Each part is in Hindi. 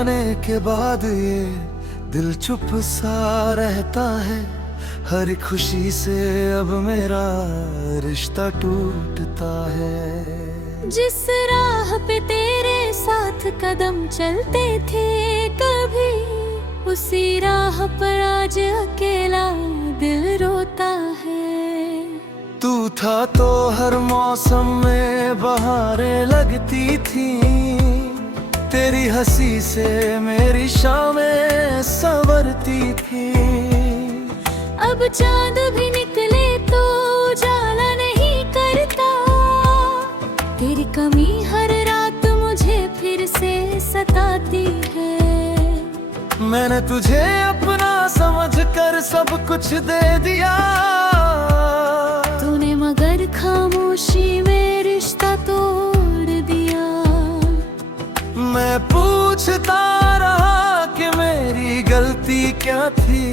जाने के बाद ये दिल चुप सा रहता है। हर खुशी से अब मेरा रिश्ता टूटता है। जिस राह पे तेरे साथ कदम चलते थे कभी, उसी राह पर आज अकेला दिल रोता है। तू था तो हर मौसम में बहारें लगती थी, तेरी हंसी से मेरी शामें संवरती थी। अब चांद भी निकले तो उजाला नहीं करता, तेरी कमी हर रात मुझे फिर से सताती है। मैंने तुझे अपना समझकर सब कुछ दे दिया, तूने मगर खामोशी में रिश्ता तोड़ दिया। मैं पूछता रहा कि मेरी गलती क्या थी,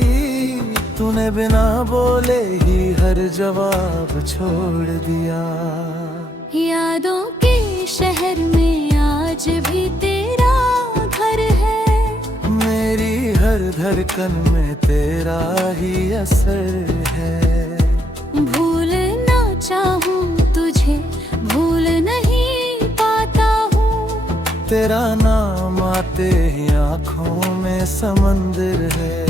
तूने बिना बोले ही हर जवाब छोड़ दिया। यादों के शहर में आज भी तेरा घर है, मेरी हर धड़कन में तेरा ही असर है। भूलना चाहूँ तुझे भूल नहीं पाता हूँ, तेरा नाम आते ही आँखों में समंदर है।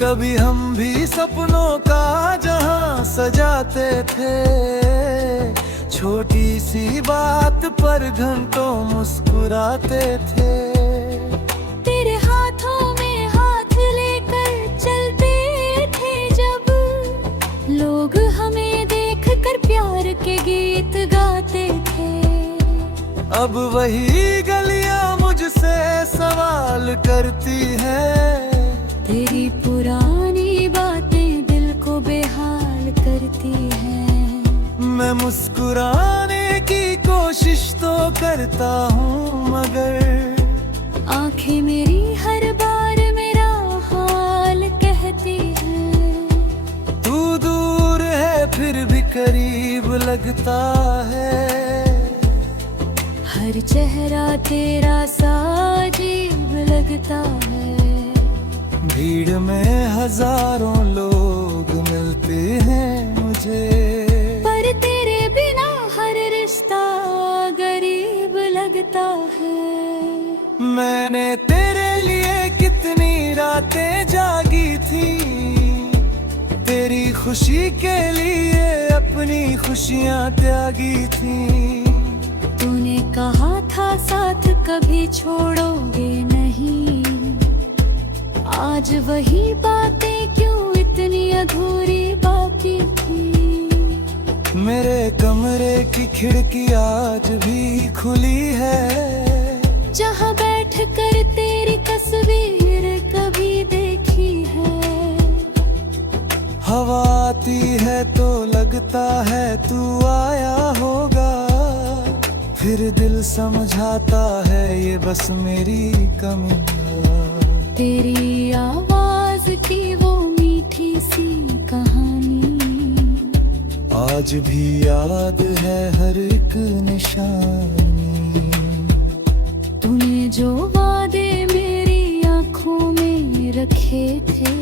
कभी हम भी सपनों का जहां सजाते थे, छोटी सी बात पर घंटों मुस्कुराते थे। तेरे हाथों में हाथ लेकर चलते थे जब, लोग हमें देखकर प्यार के गीत गाते थे। अब वही गलियां मुझसे सवाल करती है, तेरी पुरानी बातें दिल को बेहाल करती हैं। मैं मुस्कुराने की कोशिश तो करता हूँ, मगर आंखें मेरी हर बार मेरा हाल कहती हैं। तू दूर है फिर भी करीब लगता है। हर चेहरा तेरा सा अजीब लगता है। भीड़ में हजारों लोग मिलते हैं मुझे, पर तेरे बिना हर रिश्ता गरीब लगता है। मैंने तेरे लिए कितनी रातें जागी थी, तेरी खुशी के लिए अपनी खुशियाँ त्यागी थी। तूने कहा था साथ कभी छोड़ोगे नहीं, आज वही बातें क्यों इतनी अधूरी बाकी थी। मेरे कमरे की खिड़की आज भी खुली है, जहाँ बैठ कर तेरी तस्वीर कभी देखी है। हवा आती है तो लगता है तू आया होगा, फिर दिल समझाता है ये बस मेरी कमी है। तेरी आवाज की वो मीठी सी कहानी आज भी याद है हर एक निशानी। तूने जो वादे मेरी आंखों में रखे थे,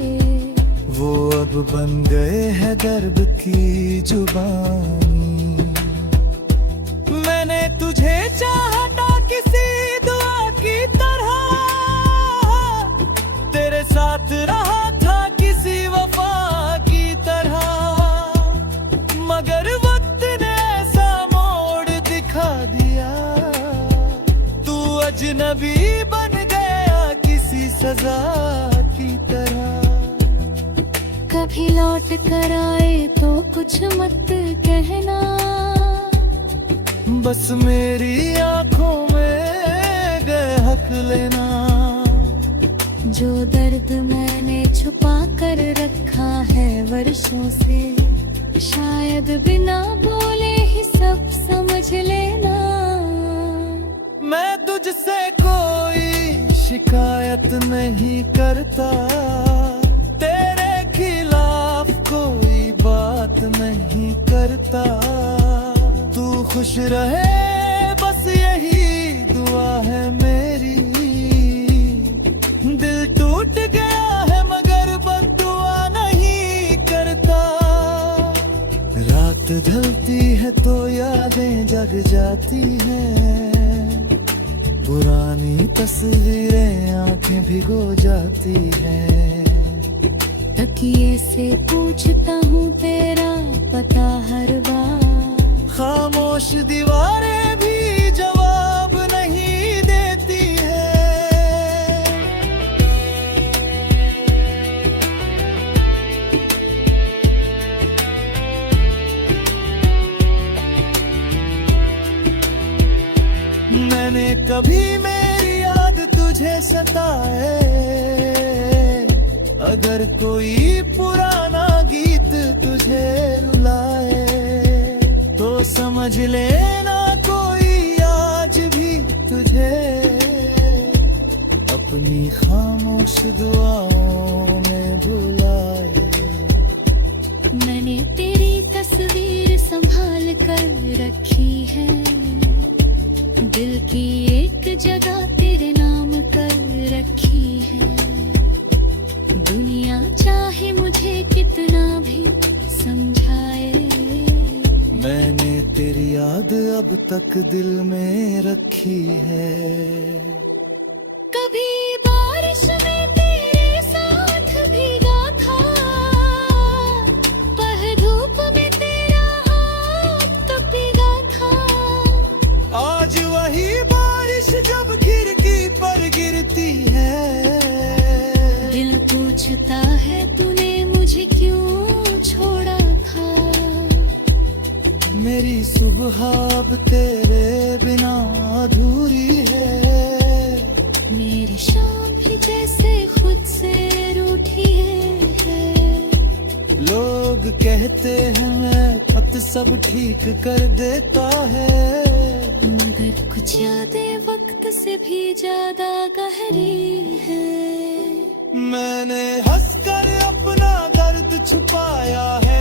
वो अब बन गए हैं दर्द की जुबानी। मैंने तुझे चाहा था किसी दुआ की तरह, तेरे साथ रहा था किसी वफा की तरह, मगर वक्त ने ऐसा मोड़ दिखा दिया। तू अजनबी बन गया किसी सजा की तरह। कभी लौट कर आए तो कुछ मत कहना, बस मेरी आंखों में गए हक लेना। जो दर्द मैंने छुपा कर रखा है वर्षों से, शायद बिना बोले ही सब समझ लेना। मैं तुझसे कोई शिकायत नहीं करता, तेरे खिलाफ कोई बात नहीं करता। तू खुश रहे बस यही दुआ है मेरी। ढलती है तो यादें जग जाती हैं, पुरानी तस्वीरें आंखें भिगो जाती हैं। तकिए से पूछता हूँ तेरा पता हर बार, खामोश दीवारें भी जवाब नहीं देती है। मैंने कभी मेरी याद तुझे सताए, अगर कोई पुराना गीत तुझे रुलाए, तो समझ लेना कोई आज भी तुझे अपनी खामोश दुआओं में बुलाए। मैंने तेरी तस्वीर संभाल कर रखी है, दिल की एक जगह तेरे नाम कर रखी है। दुनिया चाहे मुझे कितना भी समझाए, मैंने तेरी याद अब तक दिल में रखी है। कभी बारिश में तेरे साथ भीगा था, पर धूप में तेरा हाथ तो भीगा था। आज वही बारिश जब खिड़की पर गिरती है, दिल पूछता है तूने मुझे क्यों छोड़ा था। मेरी सुबह अब तेरे बिना अधूरी है, मेरी शाम भी जैसे खुद से रूठी है। लोग कहते हैं मैं खत सब ठीक कर देता है, मगर कुछ यादें वक्त से भी ज्यादा गहरी है। मैंने हंसकर अपना दर्द छुपाया है,